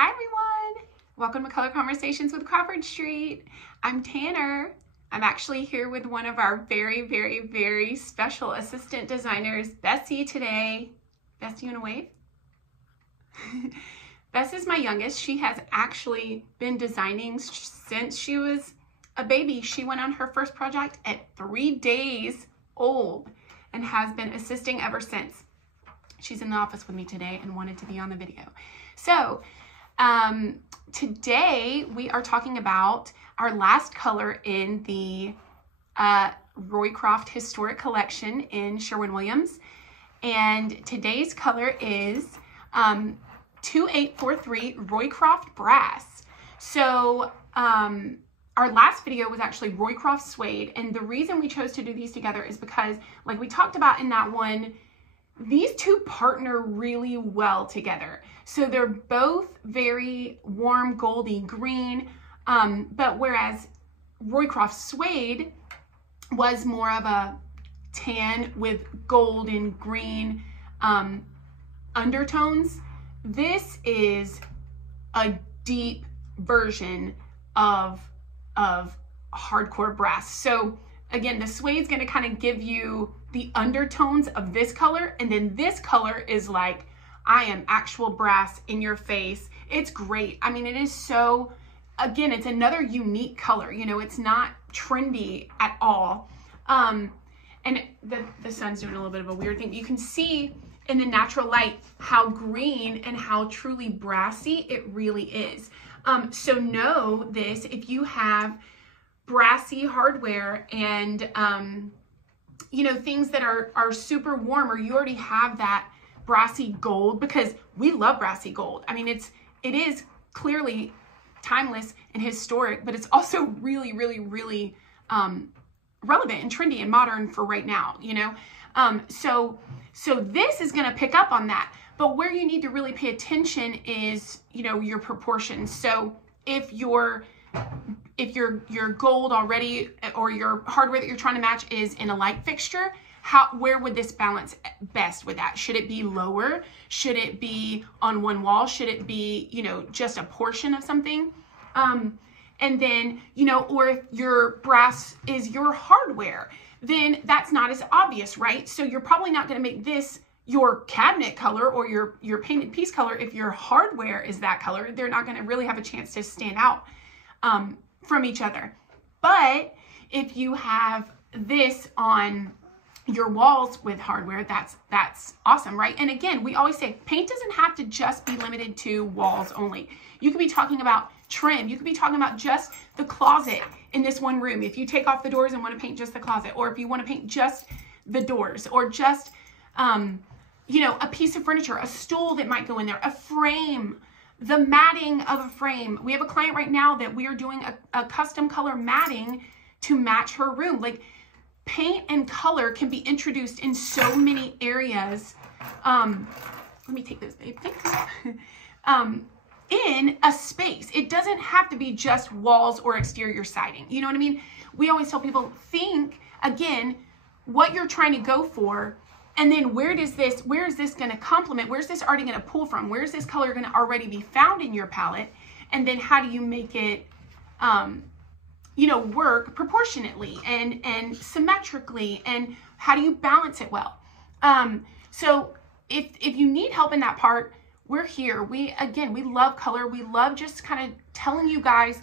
Hi everyone! Welcome to Color Conversations with Crawford Street. I'm Tanner. I'm actually here with one of our very special assistant designers, Bessie, today. Bessie, you wanna wave? Bess is my youngest. She has actually been designing since she was a baby. She went on her first project at 3 days old and has been assisting ever since. She's in the office with me today and wanted to be on the video. So today we are talking about our last color in the Roycroft Historic Collection in Sherwin Williams. And today's color is 2843 Roycroft Brass. So our last video was actually Roycroft Suede, and the reason we chose to do these together is because, like we talked about in that one, these two partner really well together. So they're both very warm goldy green, but whereas Roycroft Suede was more of a tan with gold and green undertones, this is a deep version of hardcore brass. So again, the suede is going to kind of give you the undertones of this color, and then this color is like, I am actual brass in your face. It's great. I mean, it is so, again, it's another unique color. You know, it's not trendy at all. And the sun's doing a little bit of a weird thing. You can see in the natural light how green and how truly brassy it really is. So know this, if you have brassy hardware and you know, things that are super warm, or you already have that brassy gold, because we love brassy gold. I mean, it is clearly timeless and historic, but it's also really relevant and trendy and modern for right now, you know. So this is going to pick up on that, but where you need to really pay attention is, you know, your proportions. So if your gold already, or your hardware that you're trying to match is in a light fixture, where would this balance best with that? Should it be lower? Should it be on one wall? Should it be, you know, just a portion of something? And then, you know, or if your brass is your hardware, then that's not as obvious, right? So you're probably not going to make this your cabinet color or your painted piece color. If your hardware is that color, they're not going to really have a chance to stand out from each other. But if you have this on your walls with hardware, that's awesome, right? And again, we always say paint doesn't have to just be limited to walls only. You could be talking about trim. You could be talking about just the closet in this one room. If you take off the doors and want to paint just the closet, or if you want to paint just the doors, or just you know, a piece of furniture, a stool that might go in there, a frame, the matting of a frame. We have a client right now that we are doing a custom color matting to match her room. Like, paint and color can be introduced in so many areas. Let me take this, babe. In a space. It doesn't have to be just walls or exterior siding. You know what I mean? We always tell people, think again what you're trying to go for, and then where is this going to complement? Where's this already going to pull from? Where's this color going to already be found in your palette? And then how do you make it you know, work proportionately and symmetrically, and how do you balance it well? So if you need help in that part, we're here. We love color. We love just kind of telling you guys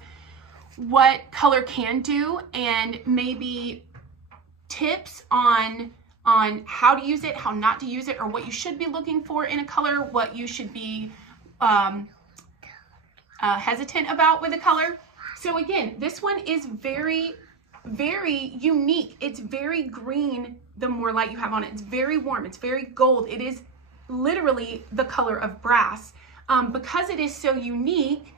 what color can do, and maybe tips on how to use it, how not to use it, or what you should be looking for in a color, what you should be hesitant about with a color. So again, this one is very unique. It's very green the more light you have on it. It's very warm. It's very gold. It is literally the color of brass. Because it is so unique,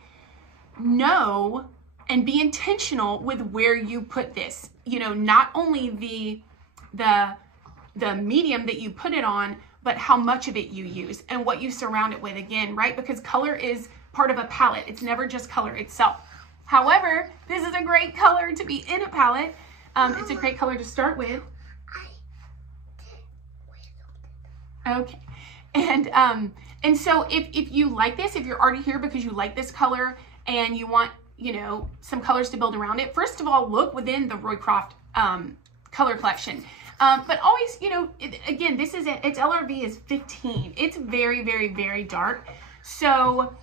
know and be intentional with where you put this. You know, not only the medium that you put it on, but how much of it you use and what you surround it with, again, right? Because color is part of a palette. It's never just color itself. However, this is a great color to be in a palette. It's a great color to start with. Okay. And And so if you like this, if you're already here because you like this color and you want, you know, some colors to build around it, first of all, look within the Roycroft color collection. But always, you know, again, this is its LRV is 15. It's very, very, very dark. So,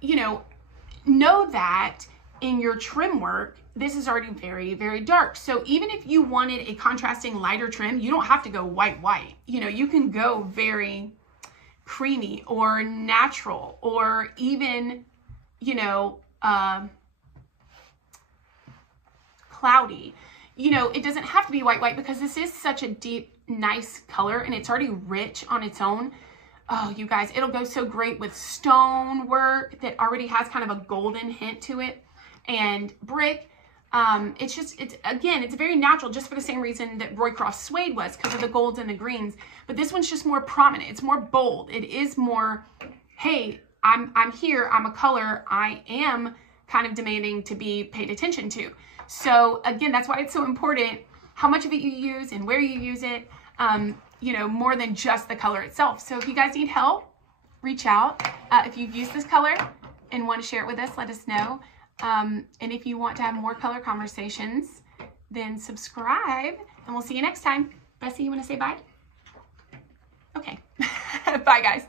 you know that in your trim work, this is already very, very dark. So even if you wanted a contrasting lighter trim, you don't have to go white, white. You know, you can go very creamy or natural, or even, you know, cloudy. You know, it doesn't have to be white, white, because this is such a deep, nice color, and it's already rich on its own. Oh, you guys, it'll go so great with stone work that already has kind of a golden hint to it, and brick. It's very natural, just for the same reason that Roycroft suede was, because of the golds and the greens. But this one's just more prominent. It's more bold. It is more, hey, I'm here. I'm a color. I am kind of demanding to be paid attention to. So again, that's why it's so important how much of it you use and where you use it. You know, more than just the color itself. So if you guys need help, reach out. If you've used this color and want to share it with us, let us know. And if you want to have more color conversations, then subscribe, and we'll see you next time. Bessie, you want to say bye? Okay. Bye, guys.